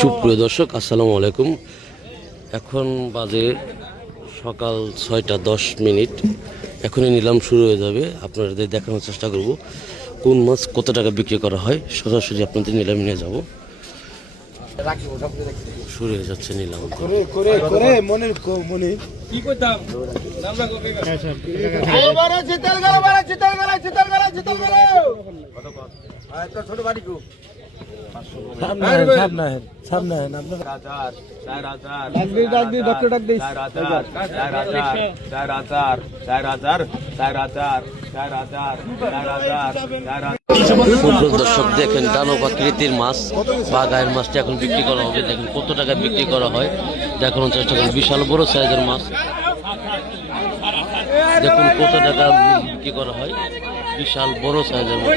সুপ্রিয় দর্শক আসসালামু আলাইকুম। এখন বাজে সকাল ছয়টা দশ মিনিট। এখনই নিলাম শুরু হয়ে যাবে। আপনাদের দেখানোর চেষ্টা করব কোন মাছ কত টাকা বিক্রি করা হয়। সরাসরি আপনাদের নিলামে নিয়ে যাব। শুরু হয়ে যাচ্ছে নিলাম। ছোট বাড়ি দর্শক দেখেন দানব আকৃতির মাছ বা গায়ের মাছটা এখন বিক্রি করা হবে। দেখেন কত টাকা বিক্রি করা হয়। দেখানোর চেষ্টা করি বিশাল বড় সাইজের মাছ। দেখুন কত টাকা বিক্রি করা হয়। বিশাল বড় সাইজের মাছ।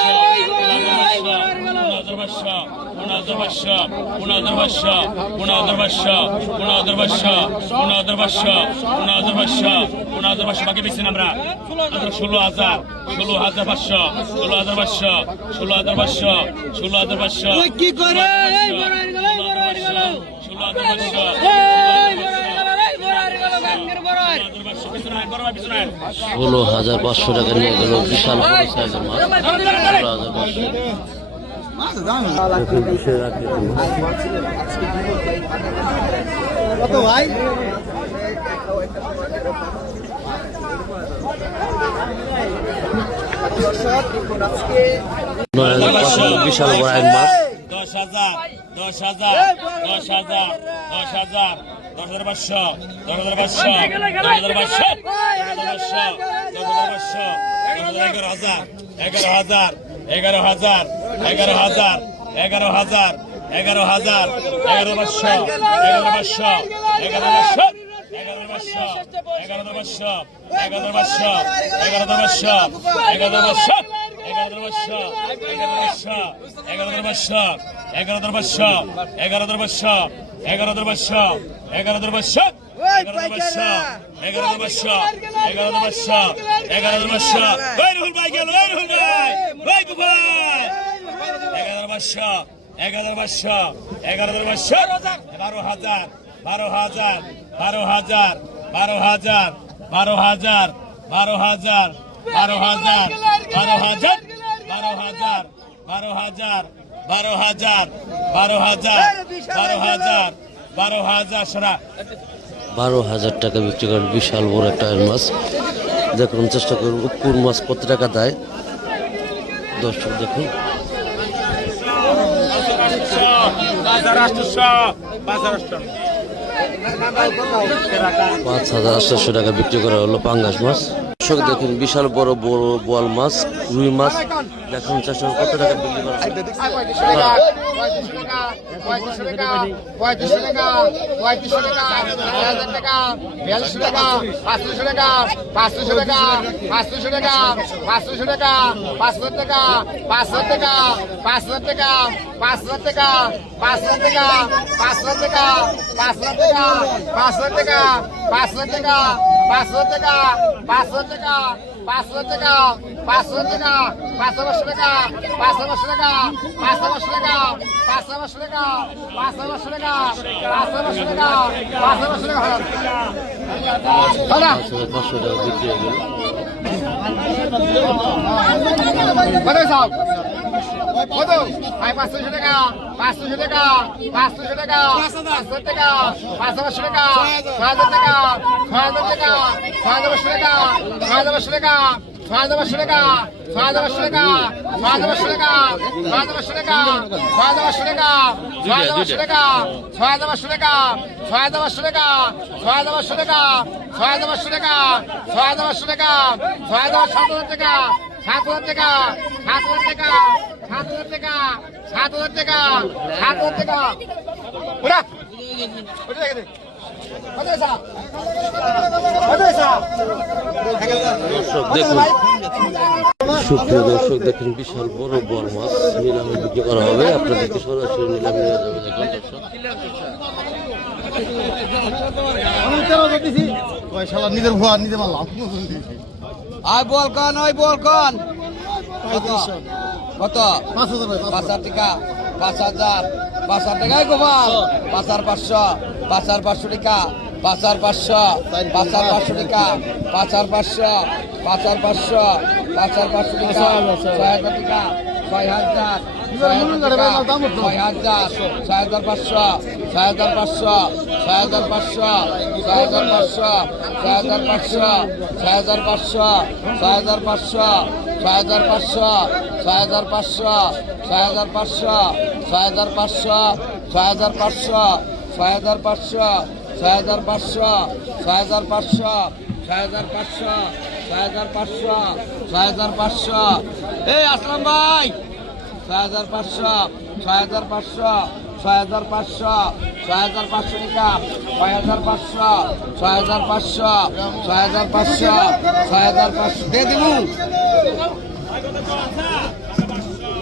ষোলো হাজার পাঁচশো টাকা নিয়ে গেল বিশাল ষোলো হাজার পাঁচশো কত ভাই হাজার বিশাল বড় এক মাছ দশ হাজার দশ হাজার দশ হাজার দশ হাজার দশ হাজার পাঁচশো দশ হাজার পাঁচশো দশ হাজার পাঁচশো দশ হাজার পাঁচশো দশ হাজার পাঁচশো এগারো হাজার এগারো হাজার এগারো হাজার এগারো হাজার এগারো হাজার এগারো পাঁচশো এগারো পাঁচশো এগারো পাঁচশো এগারো পাঁচশো এগারো পাঁচশো এগারো পাঁচশো এগারো পাঁচশো এগারো পাঁচশো এগারো পাঁচশো এগারো পাঁচশো এগারো পাঁচশো এগারো পাঁচশো এগারো পাঁচশো এগারো পাঁচশো পাঁচশো এগারো পাঁচশো এগারো পাঁচশো বারো হাজার বারো হাজার বারো হাজার বারো হাজার বারো হাজার বারো হাজার বারো হাজার বারো হাজার বারো হাজার বারো হাজার বারো হাজার বারো হাজার বারো হাজার বারো হাজার সরা বারো হাজার টাকা বিক্রি করেন বিশাল বড় একটা মাছ দেখুন চেষ্টা করব কোন মাছ কত টাকা দেয় দর্শক দেখুন বাজার আটশো বাজার আটশো পাঁচ হাজার আটশো টাকা বিক্রি করা হলো পাঙ্গাস মাছ। দর্শক দেখুন বিশাল বড় বড় বোয়াল মাছ রুই মাছ দেখুন চেষ্টা কত টাকা বিক্রি করা পাঁচশো টাকা পাঁচশো টাকা পাঁচশো টাকা পাঁচশো টাকা পাঁচশো টাকা পাঁচশো টাকা পাঁচশো পাঁচশো টাকা পাঁচশো পাঁচশো টাকা পাঁচশো পাঁচশো টাকা পাঁচশো পাঁচশো টাকা পাঁচশো পাঁচশো টাকা পাঁচশো পাঁচশো টাকা পাঁচশো পাঁচশো টাকা পাঁচশো টাকা বিক্রি হয়ে গেল কত সব কত ভাই পাঁচশো টাকা পাঁচশো টাকা পাঁচশো টাকা পাঁচশো টাকা পাঁচশো পাঁচশো টাকা ছয় হাজার টাকা ছয় হাজার টাকা ছয় হাজার পাঁচশো টাকা ছয় হাজার পাঁচশো টাকা ছয় হাজার পাঁচশো টাকা ছয় হাজার পাঁচশো টাকা ছয় হাজার পাঁচশো টাকা ছয় হাজার পাঁচশো টাকা ছয় হাজার পাঁচশো টাকা ছয় হাজার পাঁচশো টাকা ছয় হাজার পাঁচশো টাকা ছয় হাজার পাঁচশো টাকা ছয় হাজার পাঁচশো টাকা ছয় হাজার পাঁচশো টাকা ছয় হাজার পাঁচশো টাকা ছয় হাজার সাত হাজার টাকা সাত হাজার টাকা সাত হাজার টাকা সাত হাজার টাকা সাত হাজার টাকা সাত হাজার টাকা। ওটা। ওটা রেখে দে সুপ্রিয় দর্শক দেখেন বিশাল বড় বড় মাছ। নিলামে বিক্রি করা হবে। আপনাদেরকে সরাসরি নিলামে নিয়ে যাবে দেখুন দর্শক। নিজের ভুয়া নিজে মারলাম আয় বল কন ওই বল কন কত পাঁচ হাজার টাকা পাঁচ হাজার পাঁচ হাজার টাকায় গোপাল পাঁচ হাজার পাঁচশো পাঁচ হাজার পাঁচশো টাকা পাঁচ হাজার পাঁচশো পাঁচ হাজার পাঁচশো টাকা পাঁচ হাজার পাঁচশো পাঁচ হাজার পাঁচশো পাঁচ হাজার পাঁচশো টাকা ছয় হাজার টাকা ছয় হাজার ছয় হাজার ছয় হাজার পাঁচশো ছয় হাজার পাঁচশো ছয় হাজার পাঁচশো ছয় হাজার পাঁচশো ছয় হাজার পাঁচশো ছয় হাজার পাঁচশো ছয় হাজার পাঁচশো ছয় হাজার পাঁচশো ছয় হাজার পাঁচশো ছয় হাজার পাঁচশো ছয় হাজার পাঁচশো ছয় হাজার পাঁচশো ছয় হাজার পাঁচশো ছয় হাজার পাঁচশো ছয় হাজার পাঁচশো ছয় হাজার পাঁচশো ছয় হাজার পাঁচশো ছয় হাজার পাঁচশো এই আসলাম ভাই। ছয় হাজার পাঁচশো, ছয় হাজার পাঁচশো, ছয় হাজার পাঁচশো, ছয় হাজার পাঁচশো টাকা, ছয় হাজার পাঁচশো, ছয় হাজার পাঁচশো, ছয় হাজার পাঁচশো, ছয় হাজার পাঁচশো। দিয়ে দিবু এই জিতে গেল জিতে গেল জিতে গেল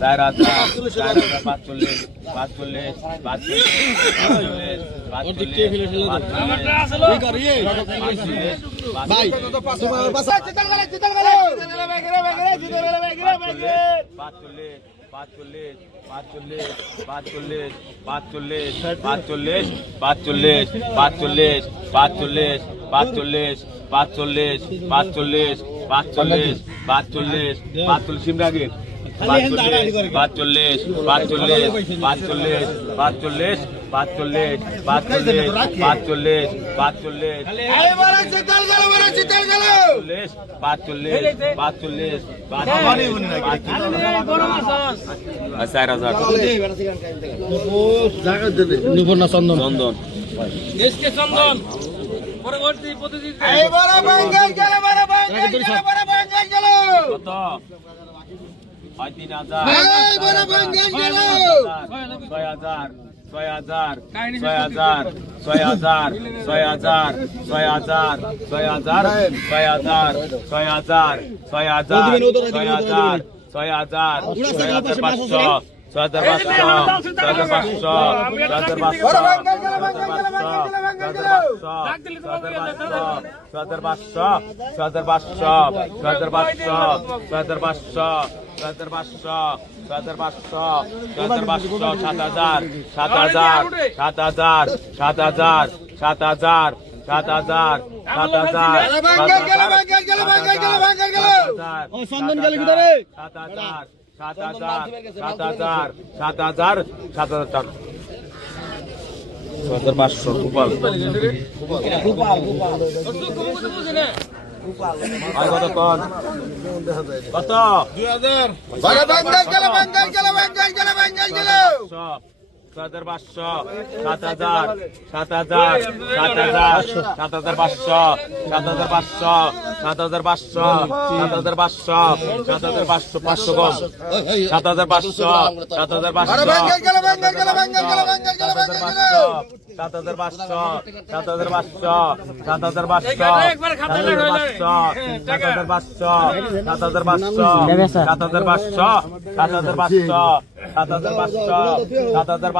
চার হাজার চার হাজার পাঁচচল্লিশ পাঁচচল্লিশ পাঁচচল্লিশ পাঁচচল্লিশ পাঁচচল্লিশ পাঁচচল্লিশ পাঁচচল্লিশ পাঁচচল্লিশ পাঁচচল্লিশ পাঁচচল্লিশ পাঁচচল্লিশ পাঁচচল্লিশ পাঁচচল্লিশ পাঁচচল্লিশ পাঁচচল্লিশ পাঁচচল্লিশ পাঁচচল্লিশ পাঁচচল্লিশ পাঁচচল্লিশ সিমরাগে পাঁচচল্লিশ পাঁচচল্লিশ পাঁচচল্লিশ পাঁচচল্লিশ পাঁচচল্লিশ পাঁচচল্লিশ পাঁচচল্লিশ পাঁচচল্লিশ এই বড় জিতে গেল বড় জিতে গেল পাঁচচল্লিশ পাঁচচল্লিশ পাঁচচল্লিশ চার হাজার চন্দন হয় তিন হাজার ছয় হাজার ছয় হাজার ছয় হাজার ছয় হাজার ছয় হাজার ছয় হাজার ছয় হাজার ছয় হাজার ছয় হাজার ছয় হাজার ছয় হাজার ছয় হাজার ছয় হাজার পাঁচশো ছয় হাজার পাঁচশো ছয় হাজার পাঁচশো ছয় হাজার পাঁচশো বড় বাঙ্গাল গেল বাঙ্গাল গেল বাঙ্গাল গেল সাত হাজার সাত হাজার সাত হাজার সাত হাজার সাত হাজার সাত হাজার সাত হাজার বাঙ্গাল গেল ও চন্দন গেল ভিতরে সাত হাজার সাত হাজার সাত হাজার সাত হাজার সাত হাজার টাকা হাজার পাঁচশো গোপাল কত দুই হাজার গেল পাঁচশো সাত হাজার সাত হাজার সাত হাজার সাত হাজার পাঁচশো সাত হাজার পাঁচশো সাত হাজার পাঁচশো সাত হাজার পাঁচশো সাত হাজার পাঁচশো পাঁচশো কম সাত হাজার পাঁচশো সাত হাজার পাঁচশো গেল বাঙ্গাল গেল সাত হাজার পাঁচশো সাত হাজার পাঁচশো সাত হাজার পাঁচশো সাত হাজার পাঁচশো সাত হাজার পাঁচশো সাত হাজার পাঁচশো সাত হাজার পাঁচশো সাত হাজার পাঁচশো সাত হাজার পাঁচশো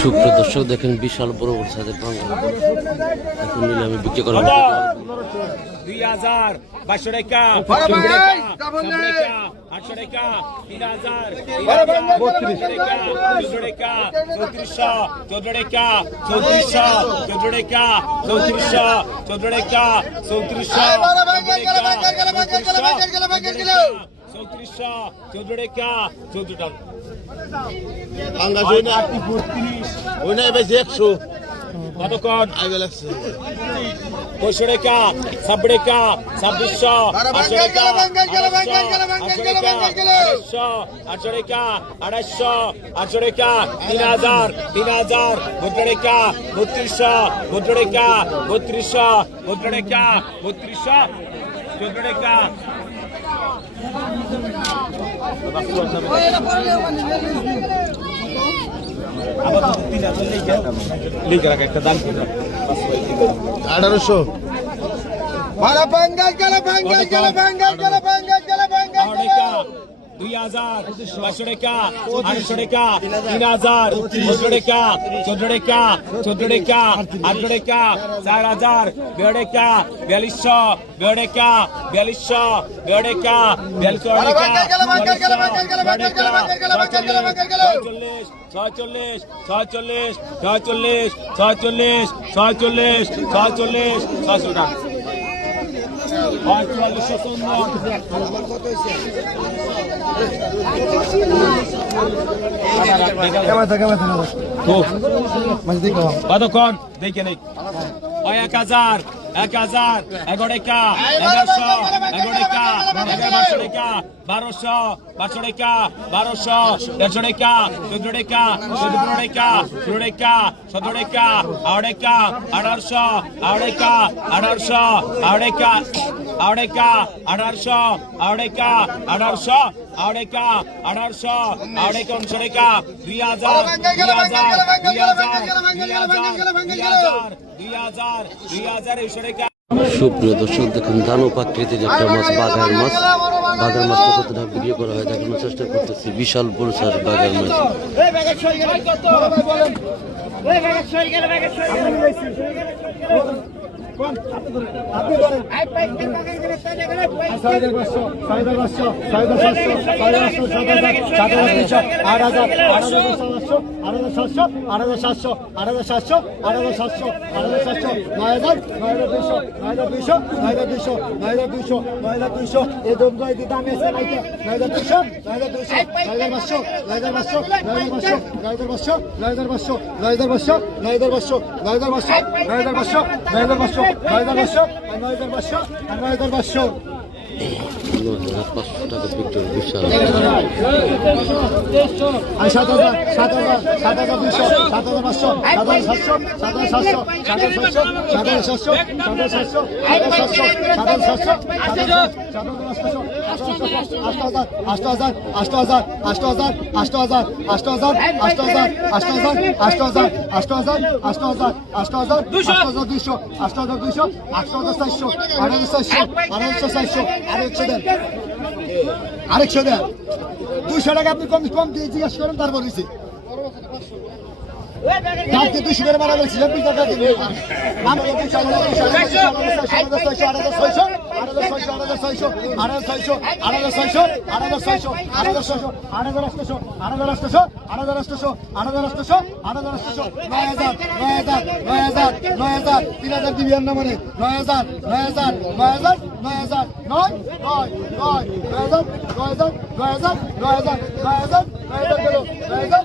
সুপ্রিয় দর্শক দেখেন বিশাল বড় বড় সাজের ভাঙ্গা এখন নিলে আমি বিক্রি করা দুই হাজার বাইশশো টাকা আটশো টাকা তিন হাজার চোদ্দ টাকা চৌত্রিশশো চোদ্দ টাকা চৌত্রিশশো চোদ্দ টাকা চৌত্রিশশো চোদ্দ টাকা চৌত্রিশশো চৌত্রিশশো চৌত্রিশশো চৌদ্র রেখা চৌদ্র টাকা ভাঙ্গা জয় না আপনি বত্রিশ ওই না বেশি একশো। কতক্ষণ? আগে লাগছে পঁয়ষট্টি রেখা ছাব্বি রেখা ছাব্বিশশো আটশো রেখা আটশো রেখা আড়াইশো আটশো রেখা আড়াইশো আটশো রেখা তিন হাজার তিন হাজার ভদ্র রেখা বত্রিশশো ভদ্র আঠারোশো। ভাড়া বাঙ্গাল গেলে বাঙ্গাল গেলে বাঙ্গাল গেলে বাঙ্গাল গেলে বাঙ্গাল দুই হাজার পাঁচশো টাকা আড়াইশো টাকা তিন হাজার চোদ্দ টাকা চোদ্দ টাকা চোদ্দ টাকা আটশো টাকা চার হাজার বেড় টাকা বিয়াল্লিশশো বেড় টাকা বিয়াল্লিশশো বেড় টাকা বিয়াল্লিশশো টাকা গেল। ছয়চল্লিশ ছয়চল্লিশ ছয়চল্লিশ ছয়চল্লিশ ছয়চল্লিশ ছয়চল্লিশ ছয়শো টাকা পঁয়তাল্লিশশো চুয়ান্ন কতক্ষণ দেখে নেই। এক হাজার এক হাজার, এগারো টাকা, এগারোশো, এগারো টাকা এগারোশো টাকা, বারোশো বারোশো টাকা, বারোশো, দেড়শো টাকা, চোদ্দ টাকা চোদ্দ টাকা, ষোলো টাকা, সতেরো টাকা আড়াই আঠারোশো আড়াই আঠারোশো আড়াই আড়াই টাকা আঠারোশো আড়াই টাকা আঠারোশো আড়াই টাকা আঠারোশো আড়াই টাকা উনিশশো দুই হাজার দুই হাজার দুই হাজার দুই হাজার দুই হাজার দুই হাজার দুই হাজার সুপ্রিয় দর্শক দেখুন দানব আকৃতির একটা মাছ বাঘার মাছ। বাঘার মাছটা কতটা বিক্রি করা হয় দেখানোর চেষ্টা করতেছি। বিশাল বড় সার বাঘার মাছ। আট হাজার আট হাজার সাতশো আট হাজার সাতশো আট হাজার সাতশো আট হাজার সাতশো আট হাজার সাতশো আট হাজার সাতশো নয় হাজার নয় হাজার দুইশো নয় হাজার দুইশো নয় হাজার দুইশো নয় হাজার দুইশো নয় হাজার দুইশো এই দম দই দিতে আমি এসে নাইতে নয় হাজার দুইশো নয় হাজার দুইশো নয় হাজার পাঁচশো নয় হাজার পাঁচশো নয় হাজার পাঁচশো নয় হাজার পাঁচশো নয় হাজার পাঁচশো নয় হাজার পাঁচশো নয় হাজার পাঁচশো নয় হাজার পাঁচশো নয় হাজার পাঁচশো নয় হাজার পাঁচশো নয় হাজার পাঁচশো নয় হাজার পাঁচশো নয় হাজার পাঁচশো টাকা বিক্রি বিশাল সাত হাজার সাত হাজার সাত হাজার দুইশো সাত হাজার পাঁচশো সাত হাজার সাতশো সাত হাজার সাতশো সাত হাজার সাতশো সাত হাজার সাতশো সাত হাজার সাতশো সাত হাজার সাতশো সাত হাজার সাতশো সাত হাজার আষ্ট হাজার আষ্ট হাজার আষ্ট হাজার আষ্ট হাজার আষ্ট হাজার আষ্ট হাজার আষ্ট হাজার আষ্ট হাজার আষ্ট হাজার আষ্ট হাজার হাজার আষ্ট হাজার দুইশো আষ্ট হাজার দুইশো আষ্ট হাজার চারশো আট হাজার চারশো আট হাজার চারশো আরেকশো দেন আরেকশো দেন দুইশো টাকা আপনি কম কম দিয়ে জিজ্ঞেস করেন তারপর হয়েছে কালকে দুইশো করে মারা গেছিল দুই টাকা দিন আমরা ছয়শো ছয়শো আড়াই ছয়শো ছয়শো আড়াই ছয়শো ছয়শো আড়াই ছয়শো ছয়শো আড়াই ছয়শো ছয়শো আড়াই ছয়শো ছয়শো আড়াই ছয়শো আড়াই ছয়শো নয় হাজার নয় হাজার নয় হাজার তিন হাজার দিবি আর না মানে নয় হাজার নয় হাজার নয় হাজার নয় হাজার নয় নয় নয় নয় হাজার নয় হাজার নয় হাজার নয় হাজার নয় হাজার নয় হাজার গেল নয় হাজার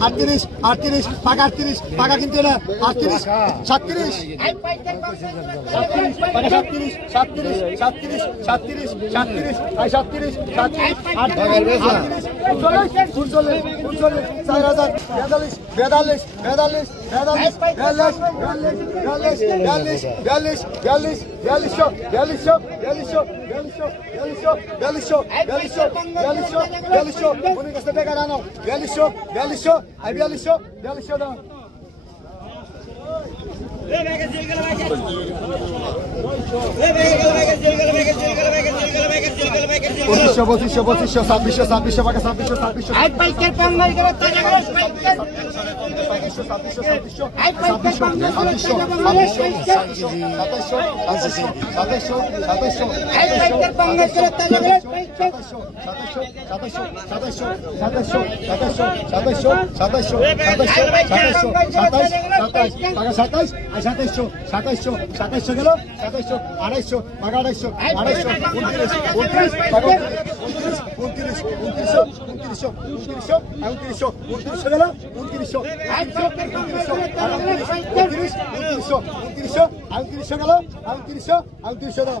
আটত্রিশ আটত্রিশ পাকা আটত্রিশ পাকা কিন্তু না আটত্রিশ সাতত্রিশ সাতত্রিশ সাতত্রিশ সাতত্রিশ সাতত্রিশ সাতত্রিশ সাতত্রিশ সাতত্রিশ আটত্রিশ আটত্রিশ উনচল্লিশ উনচল্লিশ উনচল্লিশ চার হাজার বেতাল্লিশ বেতাল্লিশ বেতাল্লিশ বেতাল্লিশ বিয়াল্লিশ বিয়াল্লিশ বিয়াল্লিশ বিয়াল্লিশ বিয়াল্লিশ বিয়াল্লিশ বিয়াল্লিশশো বিয়াল্লিশশো বিয়াল্লিশশো বিয়াল্লিশশো বিয়াল্লিশশো বিয়াল্লিশশো বিয়াল্লিশশো বিয়াল্লিশশো বিয়াল্লিশশো উনি কাছে টাকা জানো বিয়াল্লিশশো বিয়াল্লিশশো আর বিয়াল্লিশশো বিয়াল্লিশশো দাও পঁচিশশো পঁচিশশো পঁচিশশো ছাব্বিশশো ছাব্বিশশো টাকা ছাব্বিশশো ছাব্বিশশো আই পাইকের পাঙ্গাল গেল তাজা গেল পাইকের ছাব্বিশশো ছাব্বিশশো ছাব্বিশশো আই পাইকের পাঙ্গাল গেল তাজা বাংলাদেশ পাইকের সাতাইশশো সাতাইশশো সাতাইশশো সাতাইশশো আই পাইকের পাঙ্গাল গেল তাজা গেল পঁচিশশো পঁচিশশো পঁচিশশো ছাব্বিশশো ছাব্বিশশো পাকে ছাব্বিশশো ছাব্বিশশো সাতাইশ সাতাইশ সাতাইশ সাতাইশ সাতাইশশো সাতাইশশো সাতাইশশো গেল। সাতাইশশো আড়াইশো টাকা আড়াইশো আড়াইশো উনত্রিশ উনত্রিশ উনত্রিশ উনত্রিশশো উনত্রিশশো উনত্রিশশো উনত্রিশশো উনত্রিশশো গেল উনত্রিশশো উনত্রিশশো উনত্রিশ উনত্রিশশো উনত্রিশশো উনত্রিশশো গেল উনত্রিশশো উনত্রিশশো দাও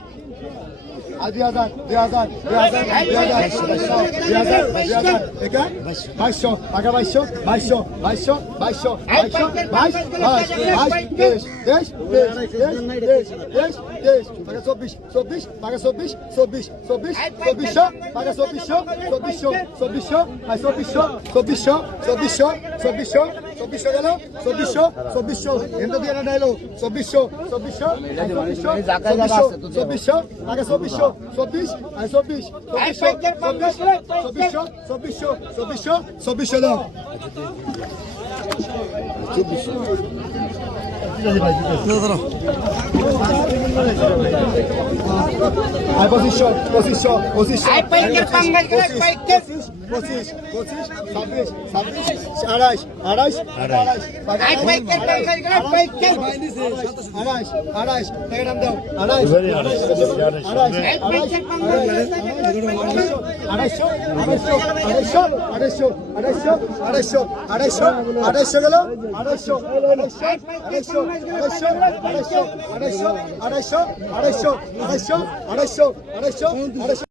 দুই হাজার দুই হাজার দুই হাজার দুই হাজার দুই হাজার দুই হাজার একা বাইশশো টাকা বাইশশো বাইশশো বাইশশো বাইশশো বাইশশো বাইশ বাইশ বাইশ তেইশ তেইশ তেইশ তেইশ তেইশ তেইশ টাকা চব্বিশ চব্বিশ টাকা চব্বিশ চব্বিশ চব্বিশ চব্বিশশো টাকা চব্বিশশো চব্বিশশো চব্বিশশো আর চব্বিশশো চব্বিশশো চব্বিশশো চব্বিশশো চব্বিশশো গেল চব্বিশশো? চব্বিশশো। এন্ড দিয়ে না ডাইলো চব্বিশশো চব্বিশশো চব্বিশশো চব্বিশশো টাকা চব্বিশশো চব্বিশ আর চব্বিশ চব্বিশশো চব্বিশশো চব্বিশশো চব্বিশশো দাও। আর পঁচিশশো পঁচিশশো পঁচিশশো পাইকের পঁচিশ পঁচিশ ছাব্বিশ ছাব্বিশ আড়াইশ আড়াইশ আড়াইশ আড়াইশ আড়াইশ দাও আড়াইশ আড়াইশ আড়াইশো আড়াইশো আড়াইশো আড়াইশো আড়াইশো আড়াইশো আড়াইশো আড়াইশো গেল আড়াইশো আড়াইশো আড়াইশো আড়াইশো আড়াইশো আড়াইশো আড়াইশো আড়াইশো আড়াইশো আড়াইশো আড়াইশো